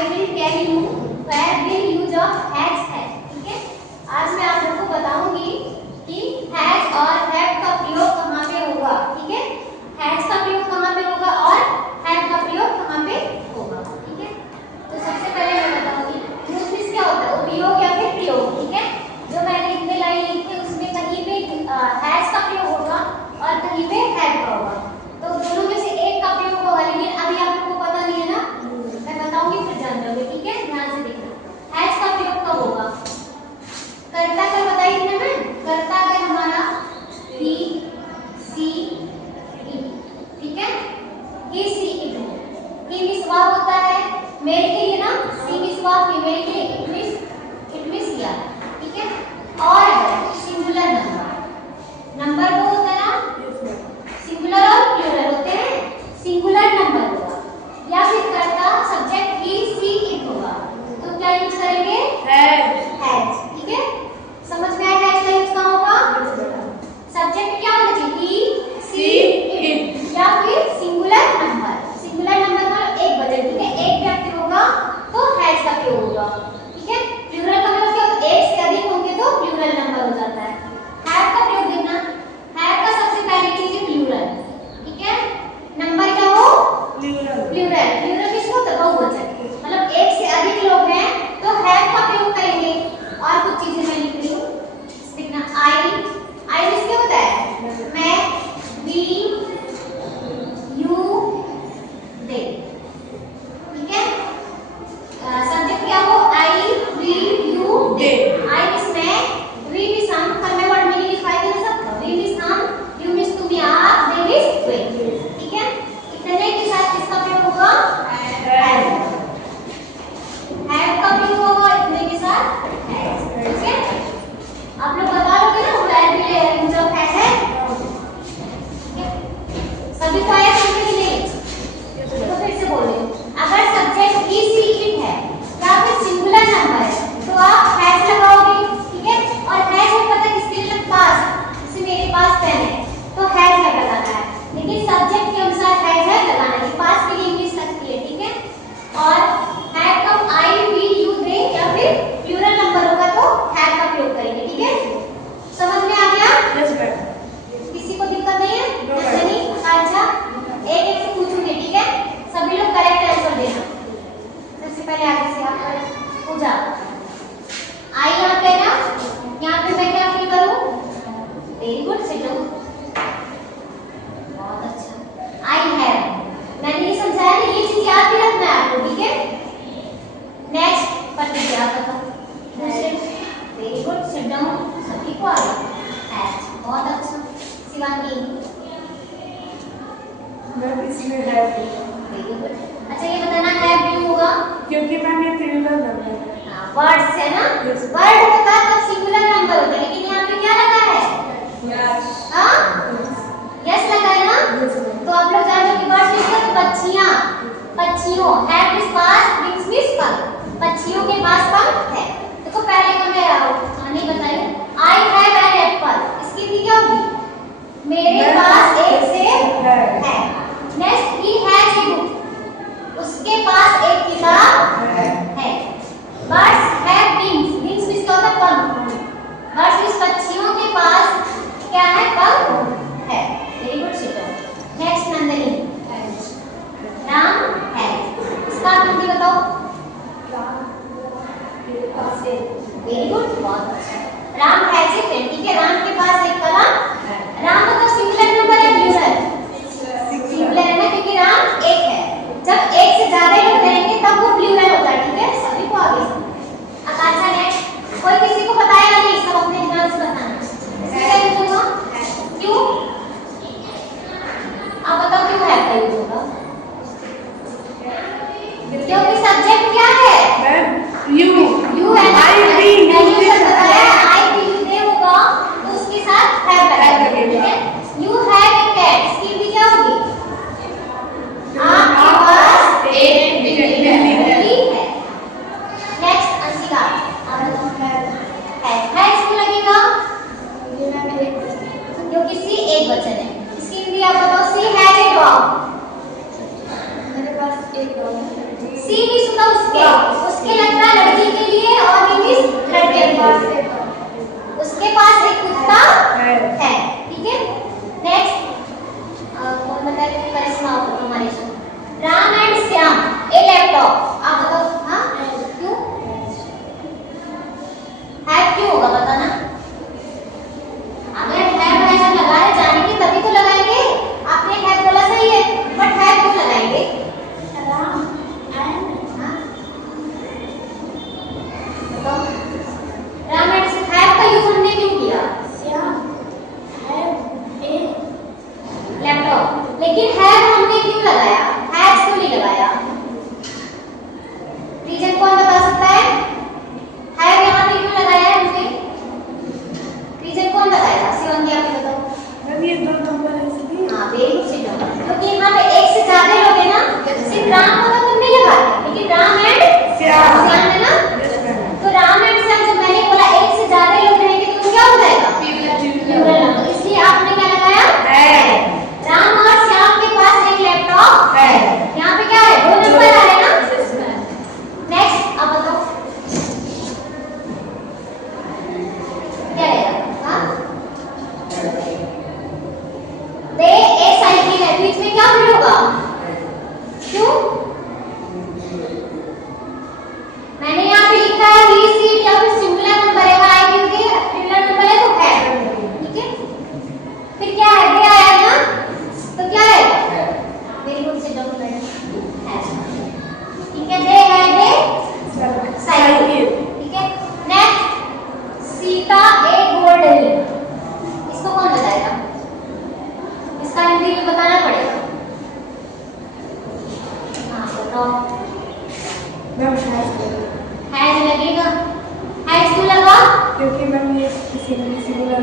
I will tell you where the use of has है, ठीक है। आज मैं आप लोगों को बताऊंगी कि has और have का प्रयोग कहाँ पे होगा, ठीक है। has का प्रयोग कहाँ पे होगा और have का प्रयोग कहाँ पे होगा, ठीक है। तो सबसे पहले मैं बताऊंगी यूज मींस क्या होता है, उपयोग या फिर प्रयोग, ठीक है। जो मैंने इतने लाइन लिखे उसमें कहीं पे has का प्रयोग होगा और कहीं पे have का होगा, तो दोनों में से एक का प्रयोग होगा, लेकिन अभी आप लोगों को पता नहीं है ना, मैं बताऊंगी फिर जान जाओगे, ठीक है। ध्यान से देखना हैज का प्रयोग कब होगा। कर्ता का बताई थी ना मैं, कर्ता अगर हमारा he she it, ठीक है। he she it हो, he मींस वर्ब होता है मेल के लिए ना, she मींस वर्ब फीमेल के लिए, it मींस या, ठीक है। और अगर सिंगुलर नंबर दो होता है ना, सिंगुलर और प्लूरल होते हैं, सिंगुलर नंबर होगा या फिर कर्ता सब्जेक्ट ही सी इट होगा, तो क्या यूज करेंगे हैज, ठीक है। समझ में आया हैज का यूज कहाँ होगा। सब्जेक्ट क्या होना चाहिए, ही सी इट या फिर सिंगुलर नंबर मतलब एक वचन, ठीक है, एक व्यक्ति होगा तो हैज का प्रयोग होगा, ठीक है। प्लूरल का मतलब क्या होता है, एक से अधिक होंगे तो प्लूरल नंबर हो जाता है। हैव का प्रयोग देखना, हैव का सबसे पहले चीज प्लूरल, ठीक है। नंबर क्या हो प्लूरल किसको होता है, बहुवचन, मतलब एक से अधिक लोग हैं तो हैव का प्रयोग करेंगे। और कुछ चीजें मैं लिख रही हूँ, देखना आई मींस क्या होता है, मैं, वी, यू, दे, ठीक है। सब्जेक्ट क्या हो, I, we, you, they. I means मैं, वी मींस हम, पर मैं वर्ड मीनिंग लिखवाई थी ना सब, वी मींस हम, यू मींस तुम या आप, दे मींस वे, ठीक है। इतने के साथ किसका प्रयोग होगा, हैव का प्रयोग होगा इतने के साथ हैज, ठीक है। आप लोग बता लोगे ना वेयर भी यूज ऑफ हैज है, ठीक है। सभी को आया समझ में नहीं, तो फिर से बोल रही हूं, अगर सब्जेक्ट ही सी इट है या फिर सिंगुलर नंबर है तो आप हैज लगाओगे, ठीक है। और हैज में पता किसके लिए, पास, जैसे मेरे पास पेन है तो हैज है लगाना है, लेकिन सब्जेक्ट के अनुसार हैज है लगाना है, पास के लिए इंग्लिश लगती है, ठीक है। और हैव का आई, वी, यू, दे या फिर प्लूरल नंबर होगा तो हैव का प्रयोग करेंगे, ठीक है। समझ में आ गया, किसी को दिक्कत नहीं है, नहीं, अच्छा एक एक से पूछूंगी, ठीक है। सभी लोग करेक्ट आंसर देना। सबसे पहले आगे से आप पूजा आई यहाँ पे ना, यहाँ पे मैं क्या फिल करूँ, वेरी गुड, सिट डाउन, बहुत अच्छा। आई हैव, मैंने ये समझाया ना, ये चीज याद भी रखना है आपको, ठीक है। नेक्स्ट पढ़ते क्या बताओ, दूसरे, वेरी गुड, सिट डाउन, सभी को आ गया हैज, बहुत अच्छा। शिवांगी मैं इसमें है, वेरी गुड, अच्छा ये बताना हैव क्यों होगा, क्योंकि मैंने प्लूरल नंबर वर्ड्स है ना, वर्ड होता है तो सिंगुलर नंबर होता है, लेकिन यहाँ पे क्या लगा है, यस लगा है ना, तो आप लोग जान लो कि वर्ड्स किसका, तो पक्षियाँ, पक्षियों, have means pass, wings means पंख, पक्षियों के पास पंख है। देखो पहले का मैं कहानी बताई, आई हैव एन एप्पल, इसकी भी क्या होगी, मेरे पास एक सेब है। Next he has a book, उसके पास एक किताब है। Birds have wings, wings means क्या होता है, पंख, बर्ड्स मींस पक्षियों के पास क्या है, पंख है, very good seater. Next Nandini, Ram has, इसका अर्थ बताओ, वेरी गुड, बहुत अच्छा। राम हैज ए पेन, ठीक है, राम के पास एक कलम, राम का तो सिंगुलर नंबर है, प्लूरल सिंगुलर है ना, क्योंकि राम एक है, जब एक से ज्यादा लोग रहेंगे तब वो प्लूरल होता है, ठीक है। सभी को आगे अब अच्छा नेक्स्ट, कोई किसी को बताएगा नहीं, सब अपने ध्यान से बताना, इसका यूज होगा क्यों, आप बताओ क्यों है का यूज होगा, क्योंकि सब्जेक्ट क्या है, यू है, आई वी यू बताया, आई वी यू दे होगा तो उसके साथ हैव लगेगा, ठीक है। यू हैव ए कैट, इसकी भी क्या होगी, आपके पास एक बिल्ली है। नेक्स्ट अंशिका, है इसको लगेगा क्योंकि सी एक वचन है, इसकी भी आप बताओ, सी हैज ए डॉग, मेरे पास एक डॉग है, सी मीन्स होता उसके, उसके लगता है लड़की के लिए, और डी मीन्स लड़के के लिए। उसके पास एक कुत्ता है, ठीक है। नेक्स्ट कौन बताए? करिश्मा हमारे साथ। Ram and Shyam A laptop. आप बताओ। हाँ क्यों है, क्यों होगा बताना। अगर है ऐसा लगा रहे जानेंगे तभी तो लगाएंगे। आपने है बोला सही है, बट है क्यों लगाएंगे? हाँ? बताओ। राम एंड हैव का यूज हमने क्यों किया? लैपटॉप। लेकिन हैव हमने क्यों लगाया? हैज क्यों नहीं लगाया? रीजन कौन बता सकता है? हैव यहाँ पे क्यों लगाया है हमने? रीजन कौन बताएगा? शिवंगी आप बताओ। मैम ये दो नंबर है इसलिए। हाँ वेरी गुड सिद्धू। क्योंकि यहाँ पे एक से ज्यादा लोग हैं ना, सिर्फ राम को तो तुम नहीं लगाते, लेकिन राम एंड श्याम है ना। Yes ma'am. तो राम एंड श्याम जब मैंने बोला एक से ज्यादा लोग रहेंगे तो क्या हो जाएगा? Plural number. इसलिए आपने क्या लगाया? है। राम और श्याम के पास एक लैपटॉप है। यहाँ पे क्या है? दो नंबर आ रहे हैं ना। नेक्स्ट अब बताओ क्या रहेगा? हाँ दे ए साइकिल है, बीच में क्या फिर होगा? क्यों? मैंने यहाँ पे लिखा है ही सीट, या फिर सिंगुलर नंबर है, आई क्योंकि सिंगुलर नंबर है तो है, ठीक है। फिर क्या है? दे आया ना, तो क्या है? Very good sit down madam. ठीक है, दे है दे साइकिल, ठीक है। नेक्स्ट सीता एक गोल्ड हिल। इसको कौन बताएगा? इसका हिंदी में बताना पड़ेगा। हाँ बताओ। मैम हैज लगेगा। हैज क्यों लगा? क्योंकि मैम ये सिंगुलर